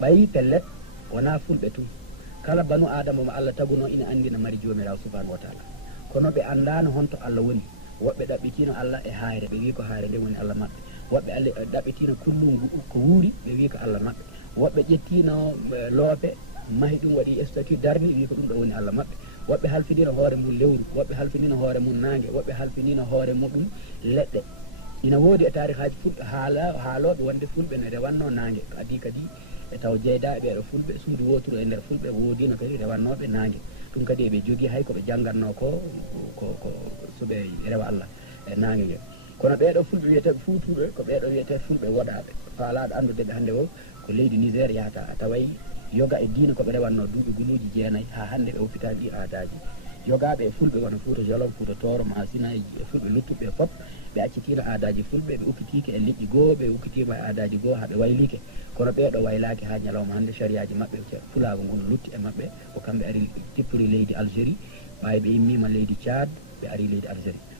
ɓayi pellet wona fulɓe tun kala banu adama mo Allah taguno ina andina mari jomirawo subhanahu wa taala kono ɓe andano honto Allah woni woɓɓe ɗaɓɓitino Allah e hayre ɓe wi ko hayre nde woni Allah maɓɓe woɓɓe ɗaɓɓitino kullungu ko wuuri ɓe wi ko Allah maɓɓe woɓɓe ƴettino loope mahi ɗum waɗi statut darni wi ko ɗum ɗo woni Allah maɓɓe woɓɓe halfinino hoore mum lewru woɓɓe halfinino hoore mum nangue woɓɓe halfinino hoore muɗum leɗɗe ina woodi e tarihaji fulɓe haaloɓe wonde fulɓe ne rewanno nangue adi kadi e taw jeyda ɓeɗo fulɓe suudu woturu e nder fulɓe woodino kadi rewannoɓe nangue ɗum kadi eɓe jogui hay koɓe janggatno ko soɓe rewa Allah e nangue ngue kono ɓeɗo fulɓe wiyeteɓe fuutuɓe ko ɓeɗo wiyete fulɓe woɗaɓe faalaɗo andude ɓe hannde o ko leydi Niger yahata taway yoga e diina koɓe rewanno duuɓi guluji jeenayyi ha hannde ɓe uffitani ɗi aadaji yogaɓe e fulɓe wono Fouta Djolom Fouta Toro Masinaji e fulɓe luttuɓe fof ɓe accitima aadaji fulɓe ɓe ukkitike e liƴƴi goo ɓe ukkitima e aadaji goo haaɓe waylike kono ɓeɗo waylaki ha ñalawma hannde sariyaji mabɓe fulago ngon lutti e mabɓe ko kamɓe ari teppori leydi Algérie ɓawi ɓe immima leydi Tchad ɓe ari leydi Algérie